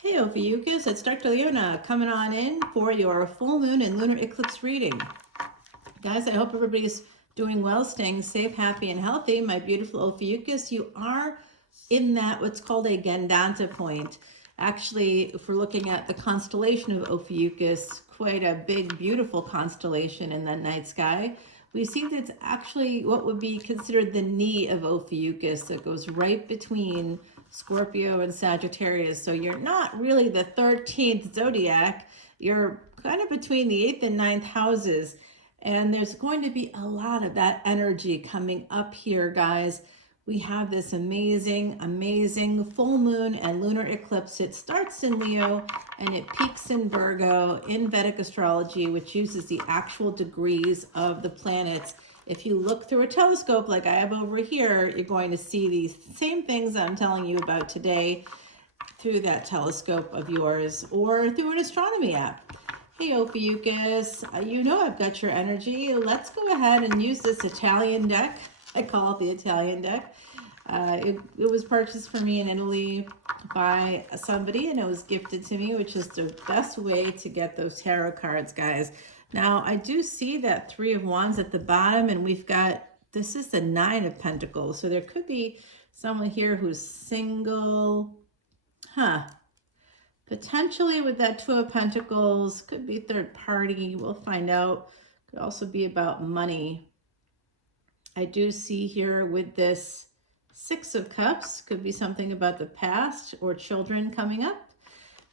Hey Ophiuchus, it's Dr. Leona coming on in for your full moon and lunar eclipse reading. Guys, I hope everybody's doing well, staying safe, happy, and healthy. My beautiful Ophiuchus, you are in that what's called a Gandanta point. Actually, if we're looking at the constellation of Ophiuchus, quite a big, beautiful constellation in the night sky. We see that it's actually what would be considered the knee of Ophiuchus that goes right between Scorpio and Sagittarius. So you're not really the 13th zodiac. You're kind of between the 8th and ninth houses. And there's going to be a lot of that energy coming up here, guys. We have this amazing, amazing full moon and lunar eclipse. It starts in Leo and it peaks in Virgo in Vedic astrology, which uses the actual degrees of the planets. If you look through a telescope like I have over here, you're going to see these same things I'm telling you about today through that telescope of yours or through an astronomy app. Hey Ophiuchus, you know I've got your energy. Let's go ahead and use this Italian deck. I call it the Italian deck. It was purchased for me in Italy by somebody and it was gifted to me, which is the best way to get those tarot cards, guys. Now, I do see that 3 of Wands at the bottom, and we've got, this is the 9 of Pentacles. So there could be someone here who's single. Potentially with that 2 of Pentacles, could be third party. We'll find out. Could also be about money. I do see here with this 6 of Cups, could be something about the past or children coming up.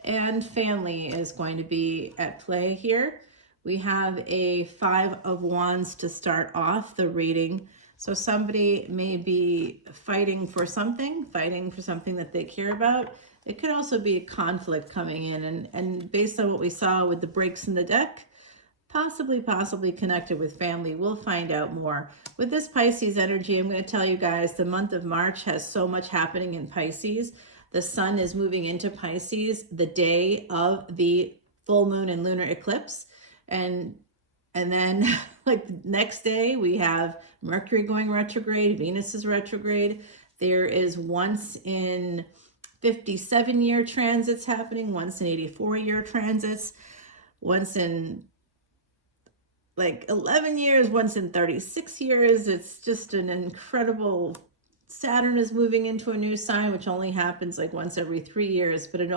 And family is going to be at play here. We have a 5 of Wands to start off the reading. So somebody may be fighting for something that they care about. It could also be a conflict coming in. And based on what we saw with the breaks in the deck, possibly connected with family. We'll find out more. With this Pisces energy, I'm going to tell you guys, the month of March has so much happening in Pisces. The sun is moving into Pisces the day of the full moon and lunar eclipse. And then like the next day we have Mercury going retrograde, Venus is retrograde. There is once in 57-year transits happening, once in 84-year transits, once in like 11 years, once in 36 years. It's just an incredible. Saturn is moving into a new sign, which only happens like once every 3 years, but it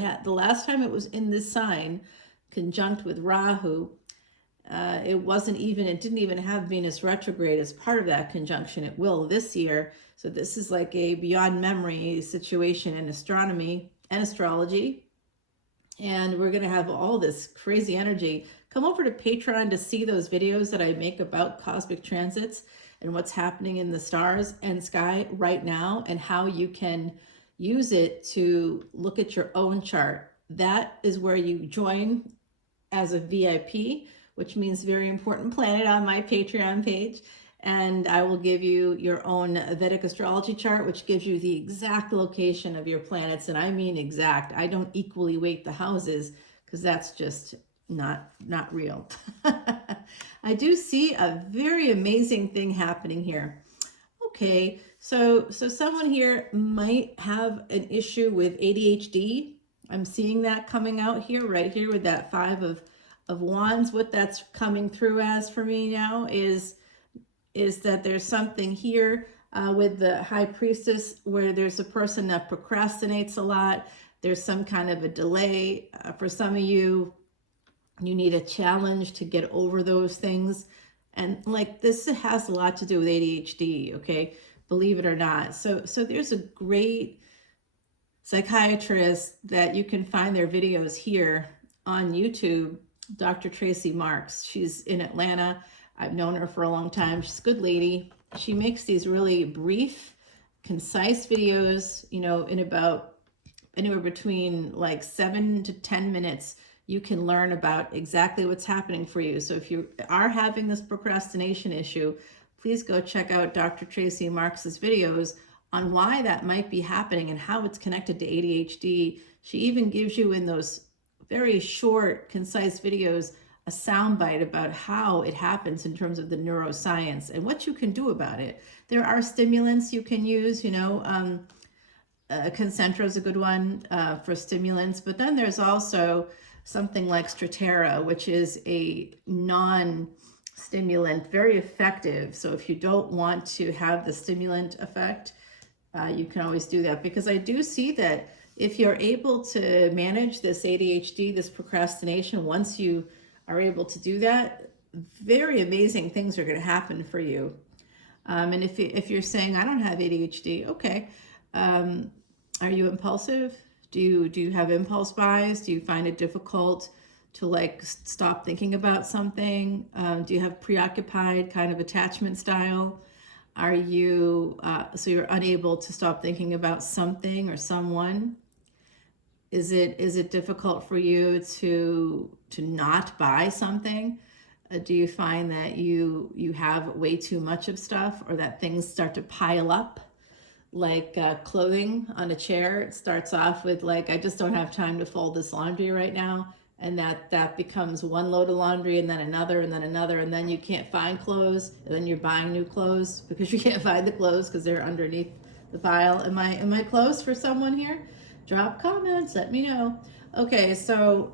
had the last time it was in this sign conjunct with Rahu, it didn't even have Venus retrograde as part of that conjunction. It will this year. So this is like a beyond memory situation in astronomy and astrology. And we're going to have all this crazy energy. Come over to Patreon to see those videos that I make about cosmic transits and what's happening in the stars and sky right now and how you can use it to look at your own chart. That is where you join as a VIP, which means very important planet on my Patreon page. And I will give you your own Vedic astrology chart, which gives you the exact location of your planets. And I mean exact. I don't equally weight the houses because that's just not real. I do see a very amazing thing happening here. Okay, so someone here might have an issue with ADHD. I'm seeing that coming out here, right here with that 5 of Wands. What that's coming through as for me now is that there's something here with the High Priestess where there's a person that procrastinates a lot. There's some kind of a delay. For some of you, you need a challenge to get over those things. And like this has a lot to do with ADHD, okay? Believe it or not. So there's a great psychiatrist that you can find their videos here on YouTube, Dr. Tracy Marks. She's in Atlanta. I've known her for a long time. She's a good lady. She makes these really brief, concise videos, you know, in about anywhere between like 7 to 10 minutes. You can learn about exactly what's happening for you. So if you are having this procrastination issue, please go check out Dr. Tracy Marks's videos on why that might be happening and how it's connected to ADHD. She even gives you in those very short, concise videos a soundbite about how it happens in terms of the neuroscience and what you can do about it. There are stimulants you can use, you know, Concentra is a good one for stimulants, but then there's also something like Stratera, which is a non-stimulant, very effective. So if you don't want to have the stimulant effect, you can always do that, because I do see that if you're able to manage this ADHD, this procrastination, once you are able to do that, very amazing things are going to happen for you. And if you're saying, I don't have ADHD, okay. Are you impulsive? Do you have impulse buys? Do you find it difficult to like stop thinking about something? Do you have preoccupied kind of attachment style? Are you, so you're unable to stop thinking about something or someone? Is it difficult for you to not buy something? Do you find that you have way too much of stuff, or that things start to pile up? Like clothing on a chair, it starts off with like, I just don't have time to fold this laundry right now. And that becomes one load of laundry, and then another, and then another, and then you can't find clothes, and then you're buying new clothes because you can't find the clothes because they're underneath the pile. Am I close for someone here? Drop comments, let me know. Okay, so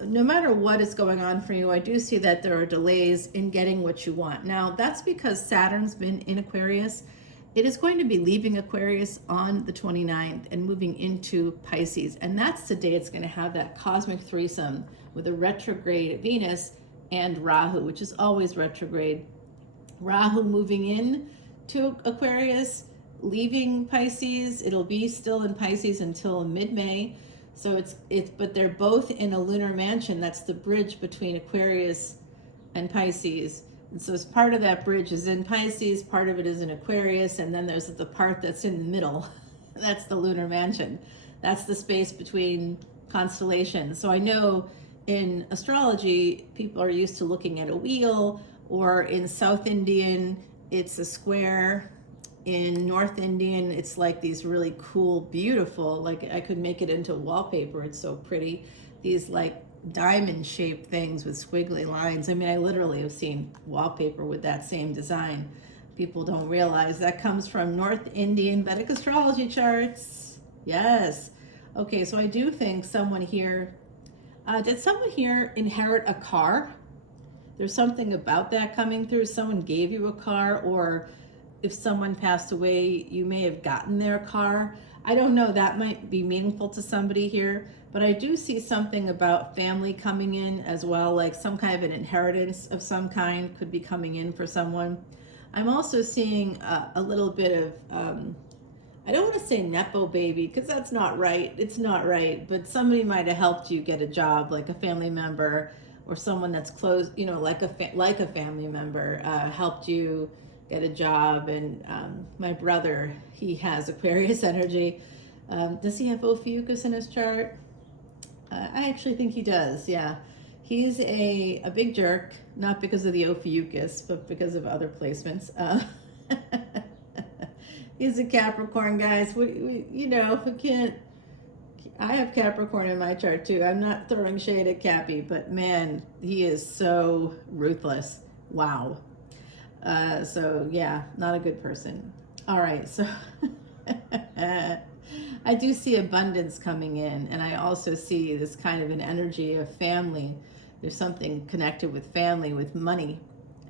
no matter what is going on for you, I do see that there are delays in getting what you want. Now, that's because Saturn's been in Aquarius. It is going to be leaving Aquarius on the 29th and moving into Pisces. And that's the day it's going to have that cosmic threesome with a retrograde Venus and Rahu, which is always retrograde. Rahu moving in to Aquarius, leaving Pisces. It'll be still in Pisces until mid-May. So but they're both in a lunar mansion. That's the bridge between Aquarius and Pisces. And so as part of that bridge is in Pisces, part of it is in Aquarius, and then there's the part that's in the middle. That's the lunar mansion. That's the space between constellations. So I know in astrology, people are used to looking at a wheel, or in South Indian, it's a square. In North Indian, it's like these really cool, beautiful, like I could make it into wallpaper. It's so pretty. These like diamond shaped things with squiggly lines. I mean, I literally have seen wallpaper with that same design. People don't realize that comes from North Indian Vedic Astrology charts. Yes. Okay, so I do think someone here, did someone here inherit a car? There's something about that coming through. Someone gave you a car, or if someone passed away, you may have gotten their car. I don't know, that might be meaningful to somebody here, but I do see something about family coming in as well, like some kind of an inheritance of some kind could be coming in for someone. I'm also seeing a little bit of, I don't want to say Nepo baby, because that's not right. It's not right, but somebody might have helped you get a job, like a family member or someone that's close, you know, like a family member helped you get a job. And my brother, he has Aquarius energy. Does he have Ophiuchus in his chart? I actually think he does, yeah. He's a big jerk, not because of the Ophiuchus, but because of other placements. He's a Capricorn, guys. You know, we can't, I have Capricorn in my chart too. I'm not throwing shade at Cappy, but man, he is so ruthless. Wow. So yeah, not a good person. All right, so I do see abundance coming in, and I also see this kind of an energy of family. There's something connected with family, with money,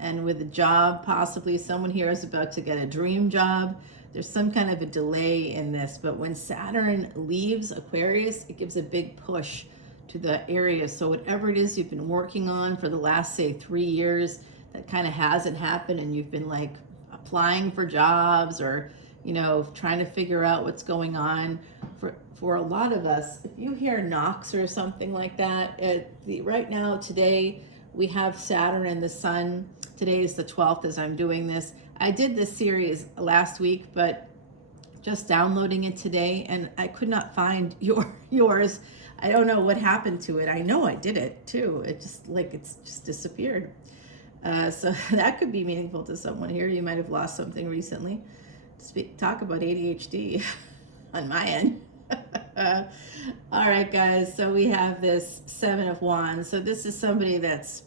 and with a job. Possibly someone here is about to get a dream job. There's some kind of a delay in this, but when Saturn leaves Aquarius, it gives a big push to the area. So whatever it is you've been working on for the last, say, 3 years, that kind of hasn't happened, and you've been like applying for jobs, or you know, trying to figure out what's going on. For a lot of us, if you hear knocks or something like that, right now, today, we have Saturn and the Sun. Today is the 12th as I'm doing this. I did this series last week, but just downloading it today, and I could not find yours. I don't know what happened to it. I know I did it too. It just it's just disappeared. So that could be meaningful to someone here. You might have lost something recently. Talk about ADHD on my end. All right, guys. So we have this Seven of Wands. So this is somebody that's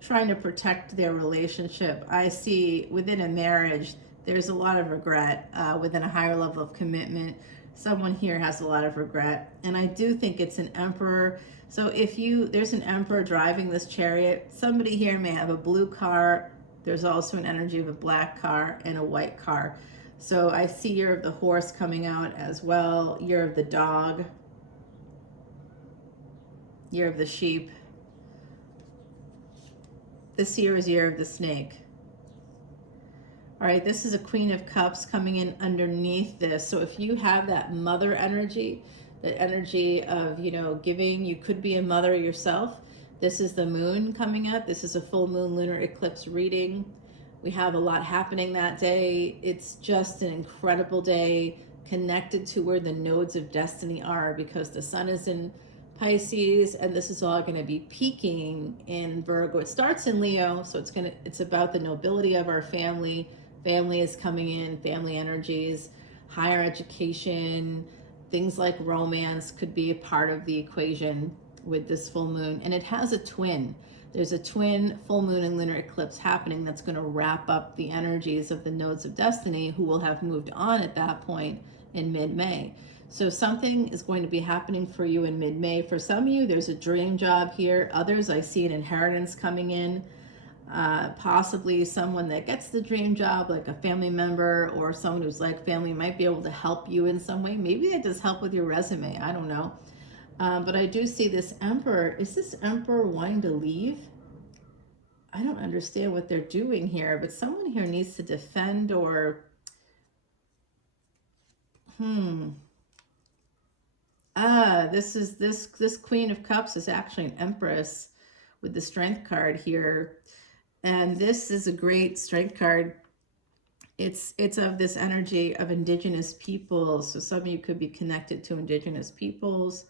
trying to protect their relationship. I see within a marriage, there's a lot of regret. Within a higher level of commitment, Someone here has a lot of regret, and I do think it's an emperor. So if there's an emperor driving this chariot, somebody here may have a blue car. There's also an energy of a black car and a white car. So I see year of the horse coming out as well, year of the dog, year of the sheep. This year is year of the snake. All right, this is a Queen of Cups coming in underneath this. So if you have that mother energy, the energy of, you know, giving, you could be a mother yourself. This is the moon coming up. This is a full moon lunar eclipse reading. We have a lot happening that day. It's just an incredible day connected to where the nodes of destiny are, because the sun is in Pisces, and this is all going to be peaking in Virgo. It starts in Leo, so it's about the nobility of our family. Family is coming in, family energies, higher education, things like romance could be a part of the equation with this full moon. And it has a twin. There's a twin full moon and lunar eclipse happening that's going to wrap up the energies of the nodes of destiny, who will have moved on at that point in mid-May. So something is going to be happening for you in mid-May. For some of you, there's a dream job here. Others, I see an inheritance coming in. Possibly someone that gets the dream job, like a family member or someone who's like family, might be able to help you in some way. Maybe they just help with your resume. I don't know. But I do see this emperor. Is this emperor wanting to leave? I don't understand what they're doing here, but someone here needs to defend or... This Queen of Cups is actually an Empress with the Strength card here. And this is a great Strength card. It's of this energy of Indigenous peoples. So some of you could be connected to Indigenous peoples.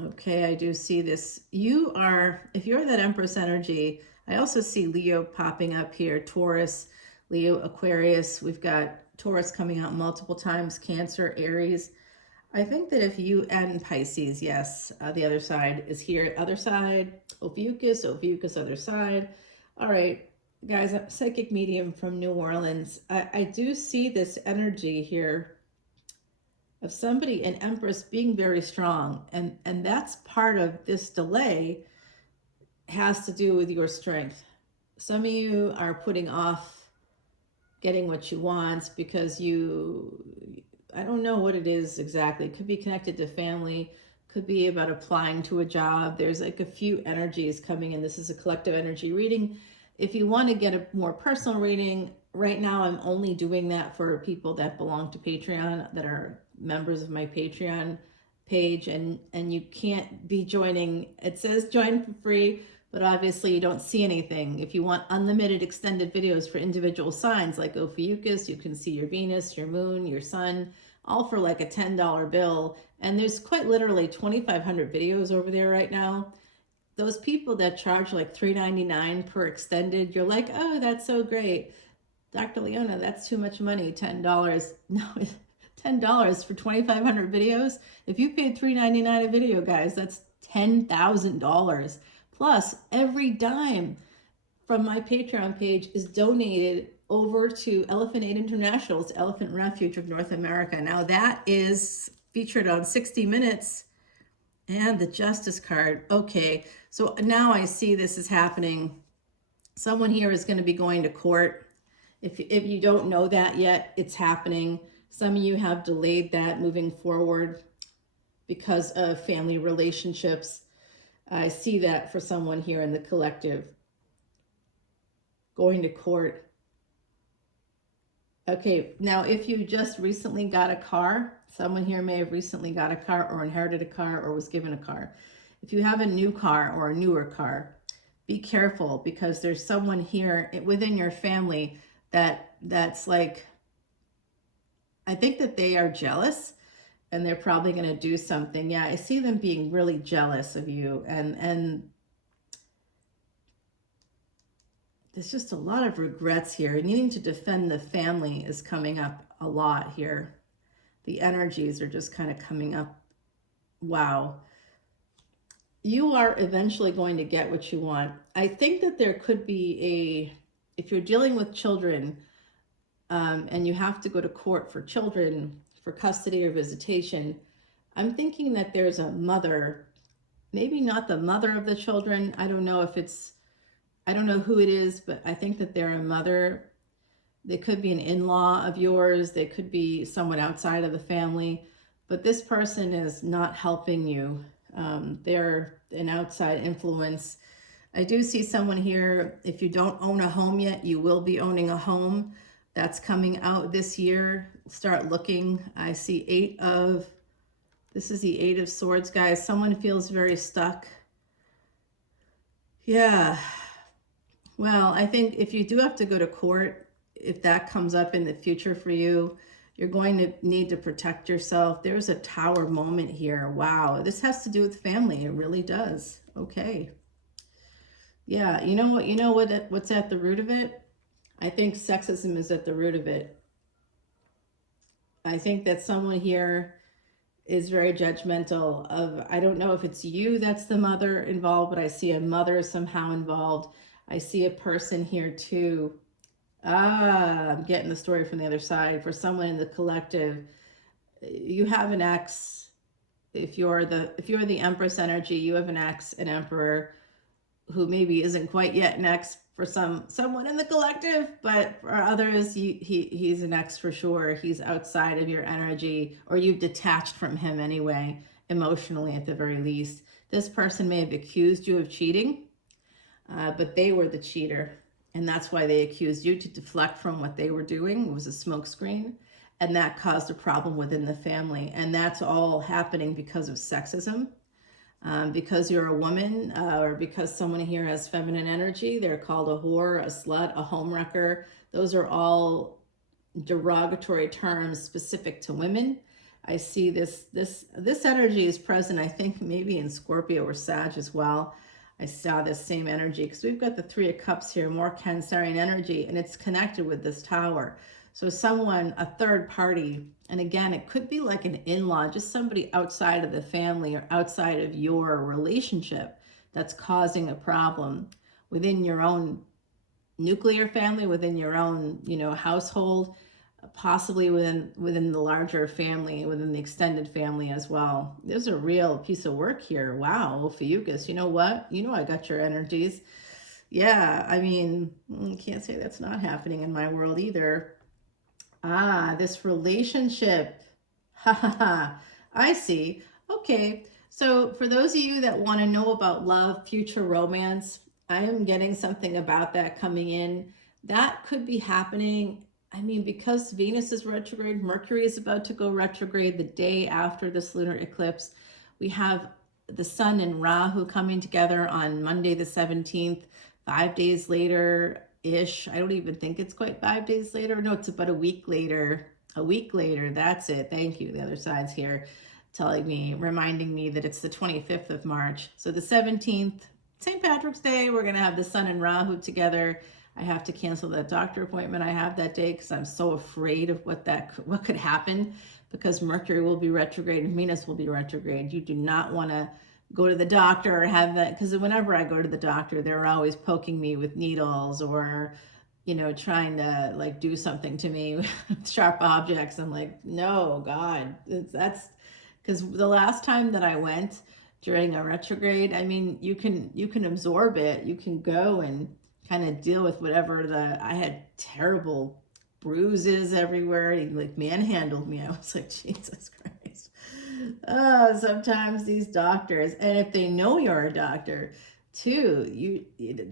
Okay, I do see this. If you're that Empress energy, I also see Leo popping up here, Taurus, Leo, Aquarius. We've got Taurus coming out multiple times, Cancer, Aries. I think that if you and Pisces, yes, the other side is here. Other side, Ophiuchus, other side. All right, guys, I'm a psychic medium from New Orleans. I do see this energy here of somebody, an Empress, being very strong. And that's part of this delay, has to do with your strength. Some of you are putting off getting what you want because I don't know what it is exactly. It could be connected to family, could be about applying to a job. There's like a few energies coming in. This is a collective energy reading. If you want to get a more personal reading, right now I'm only doing that for people that belong to Patreon, that are members of my Patreon page, and you can't be joining. It says join for free, but obviously you don't see anything. If you want unlimited extended videos for individual signs like Ophiuchus, you can see your Venus, your moon, your sun, all for like a $10 bill. And there's quite literally 2,500 videos over there right now. Those people that charge like $3.99 per extended, you're like, oh, that's so great. Dr. Leona, that's too much money, $10. No, $10 for 2,500 videos. If you paid $3.99 a video, guys, that's $10,000. Plus, every dime from my Patreon page is donated over to Elephant Aid International's Elephant Refuge of North America. Now that is featured on 60 Minutes and the Justice card. Okay, so now I see this is happening. Someone here is going to be going to court. If you don't know that yet, it's happening. Some of you have delayed that moving forward because of family relationships. I see that for someone here in the collective. Going to court. Okay, now if you just recently got a car, someone here may have recently got a car or inherited a car or was given a car. If you have a new car or a newer car, be careful, because there's someone here within your family that's like, I think that they are jealous. And they're probably going to do something. Yeah, I see them being really jealous of you. And there's just a lot of regrets here. Needing to defend the family is coming up a lot here. The energies are just kind of coming up. Wow. You are eventually going to get what you want. I think that there could be if you're dealing with children, and you have to go to court for children, for custody or visitation, I'm thinking that there's a mother, maybe not the mother of the children. I don't know I don't know who it is, but I think that they're a mother. They could be an in-law of yours. They could be someone outside of the family, but this person is not helping you. They're an outside influence. I do see someone here, if you don't own a home yet, you will be owning a home. That's coming out this year. Start looking. I see this is the 8 of Swords, guys. Someone feels very stuck. Yeah. Well, I think if you do have to go to court, if that comes up in the future for you, you're going to need to protect yourself. There's a Tower moment here. Wow. This has to do with family. It really does. Okay. Yeah. You know what's at the root of it? I think sexism is at the root of it. I think that someone here is very judgmental of, I don't know if it's you that's the mother involved, but I see a mother somehow involved. I see a person here too. I'm getting the story from the other side. For someone in the collective, you have an ex. If you're the Empress energy, you have an ex, an Emperor, who maybe isn't quite yet an ex for someone in the collective, but for others, he's an ex for sure. He's outside of your energy, or you've detached from him anyway, emotionally at the very least. This person may have accused you of cheating, but they were the cheater. And that's why they accused you, to deflect from what they were doing. It was a smokescreen. And that caused a problem within the family. And that's all happening because of sexism. Because you're a woman, or because someone here has feminine energy, they're called a whore, a slut, a homewrecker. Those are all derogatory terms specific to women. I see this energy is present, I think maybe in Scorpio or Sag as well. I saw this same energy because we've got the 3 of Cups here, more Cancerian energy, and it's connected with this Tower. So someone, a third party, and again, it could be like an in-law, just somebody outside of the family or outside of your relationship that's causing a problem within your own nuclear family, within your own, household, possibly within the larger family, within the extended family as well. There's a real piece of work here. Wow, Ophiuchus, you know what? I got your energies. Yeah, I mean, can't say that's not happening in my world either. This relationship. Ha ha ha. I see. Okay, so for those of you that want to know about love, future romance, I am getting something about that coming in. That could be happening. I mean, because Venus is retrograde, Mercury is about to go retrograde the day after this lunar eclipse. We have the Sun and Rahu coming together on Monday the 17th, 5 days later-ish. I don't even think it's quite 5 days later. No, it's about a week later. A week later, that's it. Thank you. The other side's here reminding me that it's the 25th of March. So the 17th, St. Patrick's Day, we're going to have the Sun and Rahu together. I have to cancel that doctor appointment I have that day because I'm so afraid of what could happen, because Mercury will be retrograde and Venus will be retrograde. You do not want to go to the doctor or have that, because whenever I go to the doctor, they're always poking me with needles or, trying to like do something to me with sharp objects. I'm like, no, God, that's because the last time that I went during a retrograde, I mean, you can absorb it. You can go and kind of deal with whatever I had terrible bruises everywhere. He like manhandled me. I was like, Jesus Christ. Sometimes these doctors, and if they know you're a doctor too,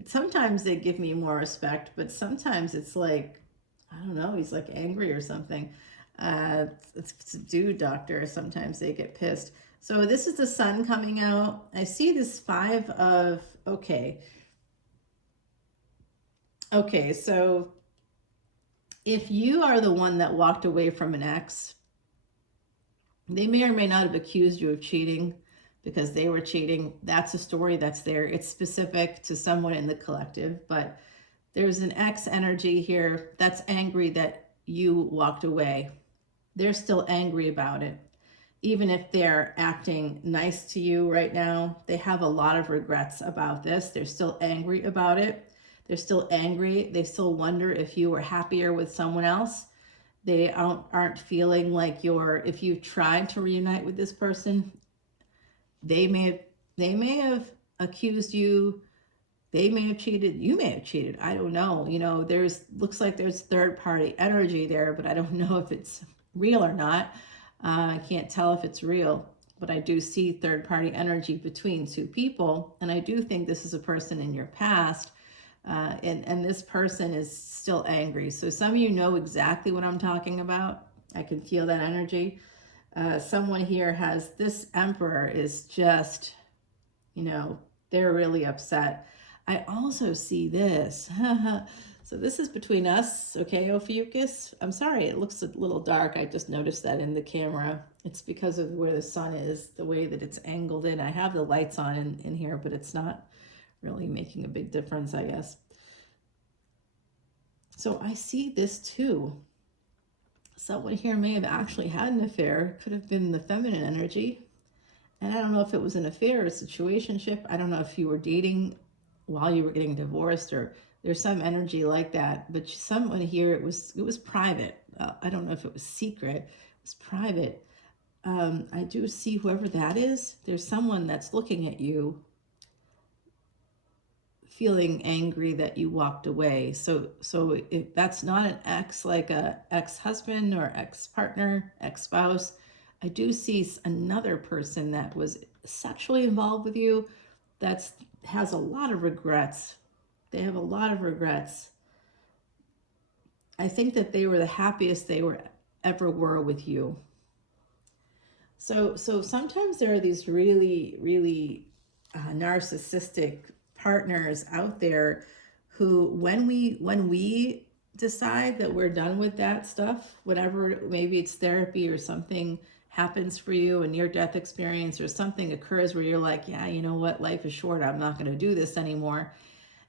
sometimes they give me more respect, but sometimes it's like, I don't know, he's like angry or something. It's a dude doctor. Sometimes they get pissed. So this is the Sun coming out. I see this 5 of, okay, so if you are the one that walked away from an ex, they may or may not have accused you of cheating because they were cheating. That's a story that's there. It's specific to someone in the collective, but there's an ex energy here that's angry that you walked away. They're still angry about it. Even if they're acting nice to you right now, they have a lot of regrets about this. They're still angry about it. They're still angry. They still wonder if you were happier with someone else. They aren't feeling like if you've tried to reunite with this person, they may have accused you. They may have cheated. You may have cheated. I don't know. You know, looks like there's third party energy there, but I don't know if it's real or not. I can't tell if it's real, but I do see third party energy between two people. And I do think this is a person in your past. And this person is still angry. So some of you know exactly what I'm talking about. I can feel that energy. Someone here has this Emperor is just, you know, they're really upset. I also see this. So this is between us, okay, Ophiuchus? I'm sorry, it looks a little dark. I just noticed that in the camera. It's because of where the sun is, the way that it's angled in. I have the lights on in here, but it's not really making a big difference, I guess. So I see this too. Someone here may have actually had an affair. Could have been the feminine energy. And I don't know if it was an affair or a situationship. I don't know if you were dating while you were getting divorced, or there's some energy like that. But someone here, it was private. I don't know if it was secret. It was private. I do see whoever that is. There's someone that's looking at you, feeling angry that you walked away. So if that's not an ex, like a ex-husband or ex-partner, ex-spouse, I do see another person that was sexually involved with you that has a lot of regrets. They have a lot of regrets. I think that they were the happiest they ever were with you. So sometimes there are these really, really narcissistic partners out there who, when we decide that we're done with that stuff, whatever, maybe it's therapy or something happens for you, a near-death experience or something occurs where you're like, yeah, you know what, life is short, I'm not going to do this anymore.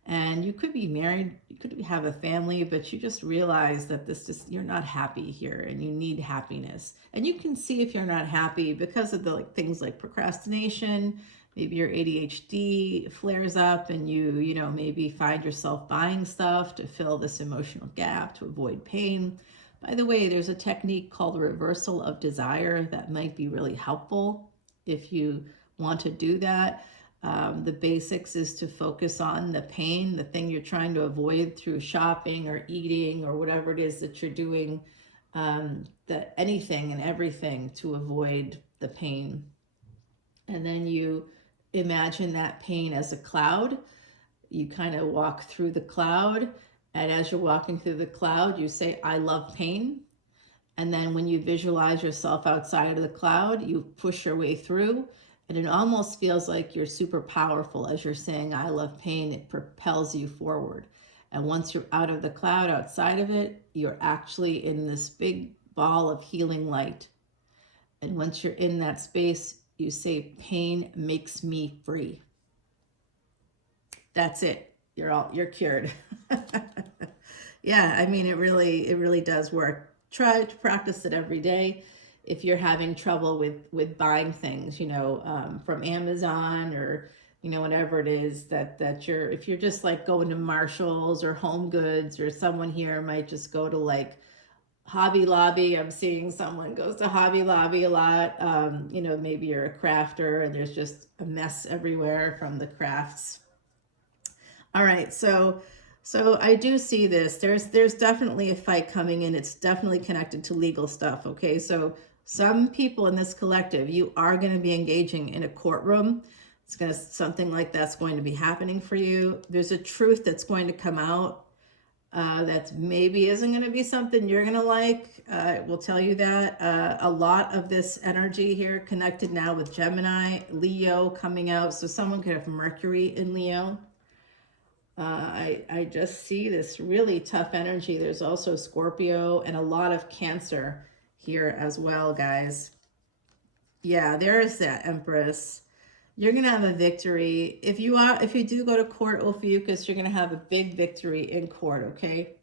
And you could be married, you could have a family, but you just realize that you're not happy here and you need happiness. And you can see if you're not happy because of the things like procrastination. Maybe your ADHD flares up and you know, maybe find yourself buying stuff to fill this emotional gap, to avoid pain. By the way, there's a technique called the reversal of desire that might be really helpful if you want to do that. The basics is to focus on the pain, the thing you're trying to avoid through shopping or eating or whatever it is that you're doing, anything and everything to avoid the pain. And then you imagine that pain as a cloud. You kind of walk through the cloud, and as you're walking through the cloud, you say, I love pain. And then when you visualize yourself outside of the cloud, you push your way through, and it almost feels like you're super powerful as you're saying, I love pain. It propels you forward. And once you're out of the cloud, outside of it, you're actually in this big ball of healing light. And once you're in that space, you say, pain makes me free. That's it. You're cured. Yeah, I mean, it really does work. Try to practice it every day. If you're having trouble with buying things, you know, from Amazon or, you know, whatever it is if you're just like going to Marshall's or Home Goods, or someone here might just go to like Hobby Lobby. I'm seeing someone goes to Hobby Lobby a lot. You know, maybe you're a crafter and there's just a mess everywhere from the crafts. All right, so I do see this. There's definitely a fight coming in. It's definitely connected to legal stuff, okay? So some people in this collective, you are going to be engaging in a courtroom. Something like that's going to be happening for you. There's a truth that's going to come out that maybe isn't going to be something you're going to like. We'll tell you that. A lot of this energy here connected now with Gemini, Leo coming out. So someone could have Mercury in Leo. I just see this really tough energy. There's also Scorpio and a lot of Cancer here as well, guys. Yeah, there's that Empress. You're going to have a victory. If you do go to court, Ophiuchus, you're going to have a big victory in court, okay?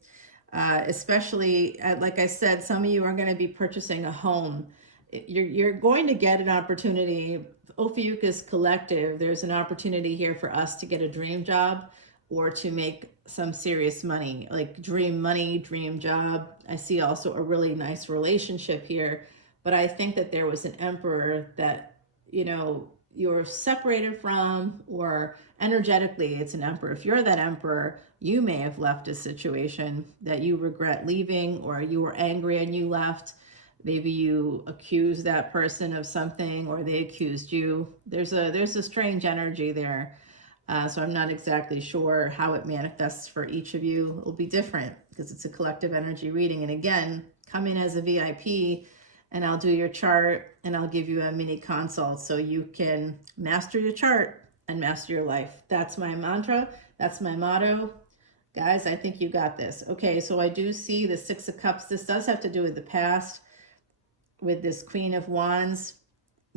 Especially, like I said, some of you are going to be purchasing a home. You're going to get an opportunity. Ophiuchus Collective, there's an opportunity here for us to get a dream job. or to make some serious money, like dream money, dream job. I see also a really nice relationship here, but I think that there was an emperor that, you know, you're separated from, or energetically it's an emperor. If you're that emperor, you may have left a situation that you regret leaving, or you were angry and you left. Maybe you accused that person of something, or they accused you. There's a strange energy there. So I'm not exactly sure how it manifests for each of you. It'll be different because it's a collective energy reading. And again, come in as a VIP and I'll do your chart and I'll give you a mini consult so you can master your chart and master your life. That's my mantra. That's my motto. Guys, I think you got this. Okay, so I do see the Six of Cups. This does have to do with the past, with this Queen of Wands.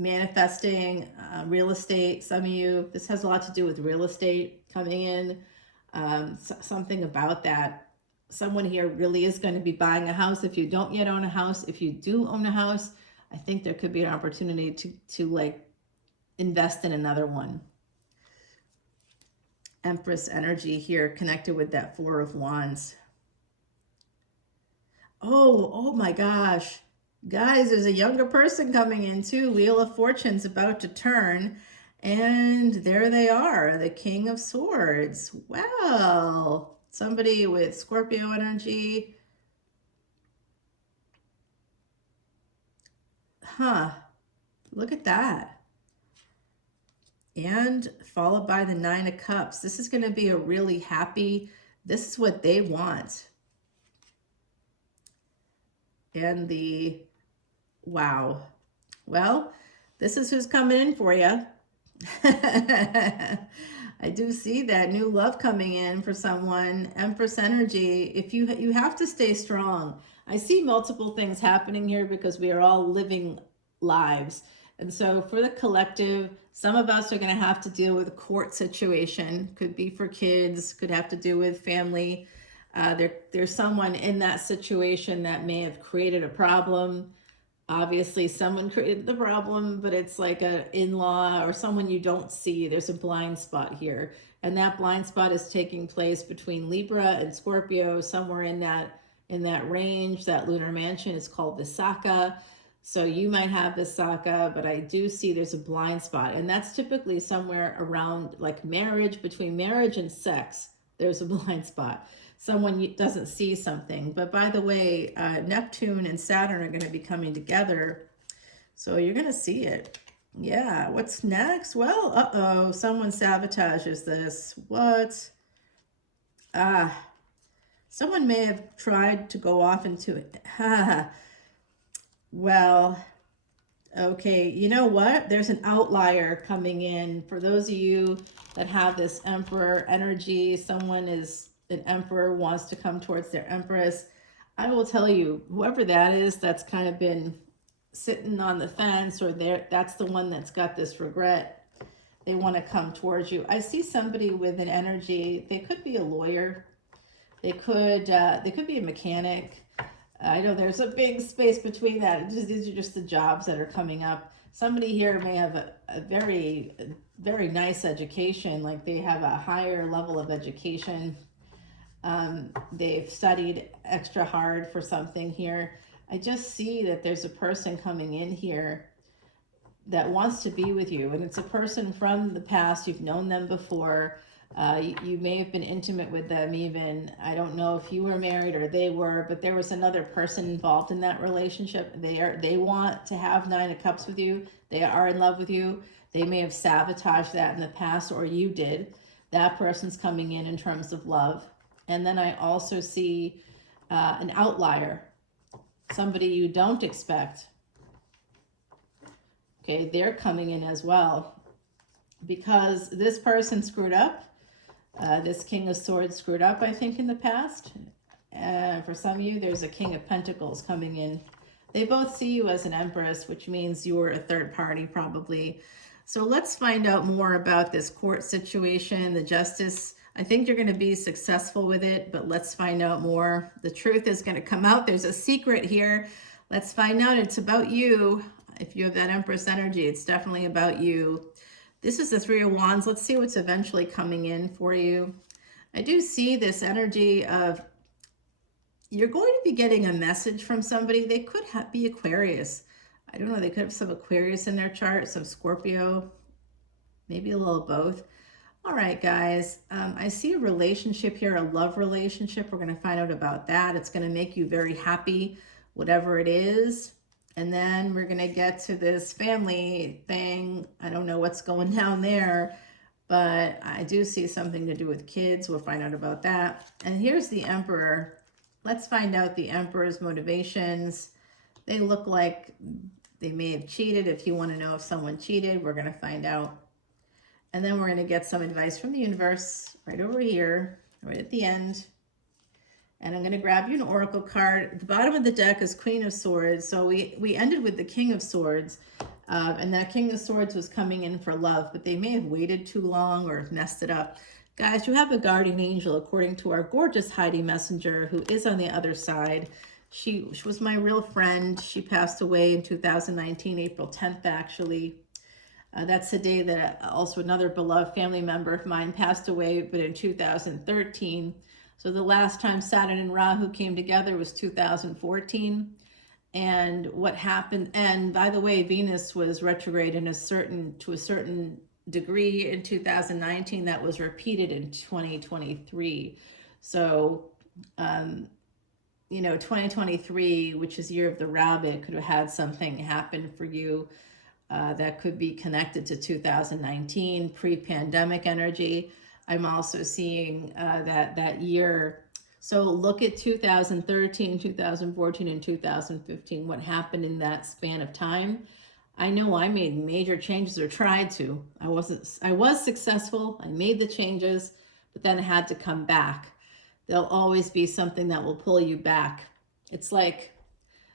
Manifesting real estate. Some of you, this has a lot to do with real estate coming in, something about that. Someone here really is going to be buying a house. If you don't yet own a house, if you do own a house, I think there could be an opportunity to like invest in another one. Empress energy here connected with that Four of Wands. Oh my gosh. Guys, there's a younger person coming in too. Wheel of Fortune's about to turn. And there they are, the King of Swords. Well, somebody with Scorpio energy. Huh. Look at that. And followed by the Nine of Cups. This is going to be a really happy, this is what they want. And the, wow. Well, this is who's coming in for you. I do see that new love coming in for someone. Empress energy. If you have to stay strong. I see multiple things happening here because we are all living lives. And so for the collective, some of us are going to have to deal with a court situation. Could be for kids, could have to do with family. There's someone in that situation that may have created a problem. Obviously, someone created the problem, but it's like an in-law or someone you don't see. There's a blind spot here. And that blind spot is taking place between Libra and Scorpio, somewhere in that range. That lunar mansion is called Visakha. So you might have Visakha, but I do see there's a blind spot. And that's typically somewhere around like marriage, between marriage and sex. There's a blind spot. Someone doesn't see something. But by the way, Neptune and Saturn are going to be coming together. So you're going to see it. Yeah. What's next? Well, uh-oh. Someone sabotages this. What? Someone may have tried to go off into it. Well, okay. You know what? There's an outlier coming in. For those of you that have this Emperor energy, someone is... an emperor wants to come towards their empress. I will tell you, whoever that is, that's kind of been sitting on the fence, or that's the one that's got this regret. They want to come towards you. I see somebody with an energy. They could be a lawyer. They could be a mechanic. I know there's a big space between that. These are just the jobs that are coming up. Somebody here may have a very, very nice education. Like they have a higher level of education. They've studied extra hard for something here. I just see that there's a person coming in here that wants to be with you. And it's a person from the past. You've known them before. You may have been intimate with them even. I don't know if you were married or they were, but there was another person involved in that relationship. They want to have Nine of Cups with you. They are in love with you. They may have sabotaged that in the past, or you did. That person's coming in terms of love. And then I also see an outlier, somebody you don't expect. Okay, they're coming in as well because this person screwed up. This King of Swords screwed up, I think, in the past. For some of you, there's a King of Pentacles coming in. They both see you as an Empress, which means you're a third party probably. So let's find out more about this court situation, the justice. I think you're going to be successful with it, but let's find out more. The truth is going to come out. There's a secret here. Let's find out. It's about you. If you have that Empress energy, it's definitely about you. This is the Three of Wands. Let's see what's eventually coming in for you. I do see this energy of you're going to be getting a message from somebody. They could be Aquarius. I don't know. They could have some Aquarius in their chart, some Scorpio, maybe a little both. All right, guys. I see a relationship here, a love relationship. We're going to find out about that. It's going to make you very happy, whatever it is. And then we're going to get to this family thing. I don't know what's going down there, but I do see something to do with kids. We'll find out about that. And here's the Emperor. Let's find out the Emperor's motivations. They look like they may have cheated. If you want to know if someone cheated, we're going to find out. And then we're going to get some advice from the universe right over here, right at the end. And I'm going to grab you an oracle card. At the bottom of the deck is Queen of Swords. So we ended with the King of Swords. And that King of Swords was coming in for love, but they may have waited too long or messed it up. Guys, you have a guardian angel, according to our gorgeous Heidi Messenger, who is on the other side. She was my real friend. She passed away in 2019, April 10th, actually. That's the day that also another beloved family member of mine passed away, but in 2013. So the last time Saturn and Rahu came together was 2014. And what happened, and by the way, Venus was retrograde to a certain degree in 2019. That was repeated in 2023. So, 2023, which is year of the rabbit, could have had something happen for you that could be connected to 2019, pre-pandemic energy. I'm also seeing that year. So look at 2013, 2014, and 2015, what happened in that span of time. I know I made major changes, or tried to. I was successful. I made the changes, but then I had to come back. There'll always be something that will pull you back. It's like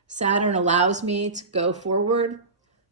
Saturn allows me to go forward,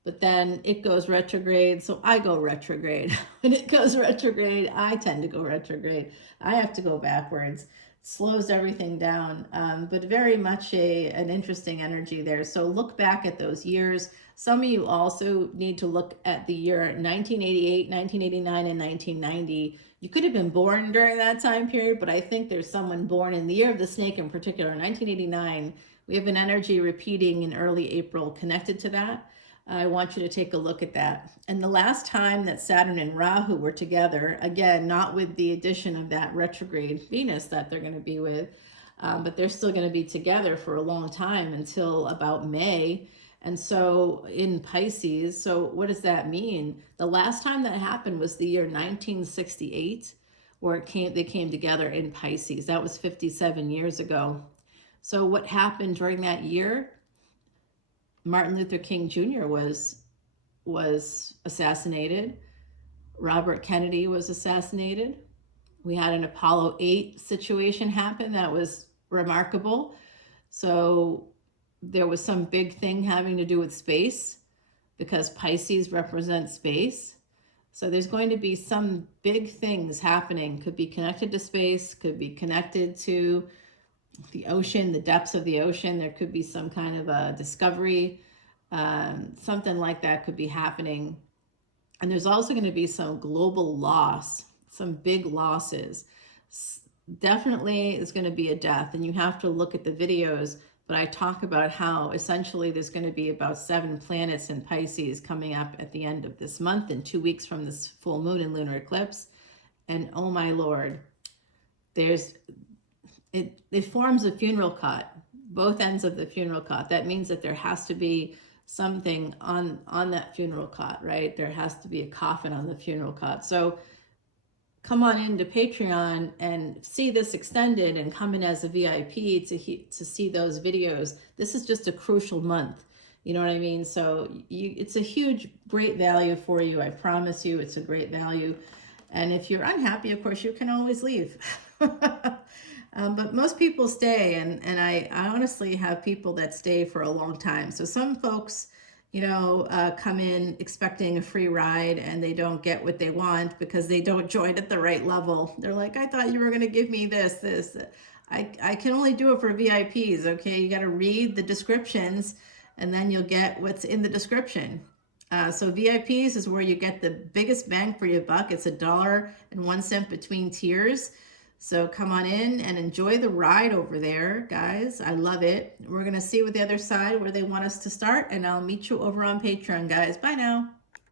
but then it goes retrograde, so I go retrograde. When it goes retrograde, I tend to go retrograde. I have to go backwards. It slows everything down, but very much an interesting energy there. So look back at those years. Some of you also need to look at the year 1988, 1989, and 1990. You could have been born during that time period, but I think there's someone born in the year of the snake in particular, 1989. We have an energy repeating in early April connected to that. I want you to take a look at that. And the last time that Saturn and Rahu were together, again, not with the addition of that retrograde Venus that they're going to be with, but they're still going to be together for a long time until about May. And so in Pisces, so what does that mean? The last time that happened was the year 1968, where they came together in Pisces. That was 57 years ago. So what happened during that year? Martin Luther King Jr. was assassinated. Robert Kennedy was assassinated. We had an Apollo 8 situation happen that was remarkable. So there was some big thing having to do with space, because Pisces represents space. So there's going to be some big things happening. Could be connected to space, could be connected to the ocean, the depths of the ocean. There could be some kind of a discovery, something like that could be happening. And there's also going to be some global loss, some big losses. Definitely is going to be a death, and you have to look at the videos, but I talk about how essentially there's going to be about 7 planets in Pisces coming up at the end of this month, in 2 weeks from this full moon and lunar eclipse. And oh my Lord, it forms a funeral cot, both ends of the funeral cot. That means that there has to be something on that funeral cot, right? There has to be a coffin on the funeral cot. So come on into Patreon and see this extended, and come in as a VIP to see those videos. This is just a crucial month. You know what I mean? So it's a huge, great value for you. I promise you it's a great value. And if you're unhappy, of course, you can always leave. But most people stay, and I honestly have people that stay for a long time. So some folks, come in expecting a free ride, and they don't get what they want because they don't join at the right level. They're like, I thought you were going to give me this. I can only do it for VIPs, okay? You got to read the descriptions, and then you'll get what's in the description. So VIPs is where you get the biggest bang for your buck. It's $1.01 between tiers. So come on in and enjoy the ride over there, guys. I love it. We're going to see with the other side where they want us to start, and I'll meet you over on Patreon, guys. Bye now.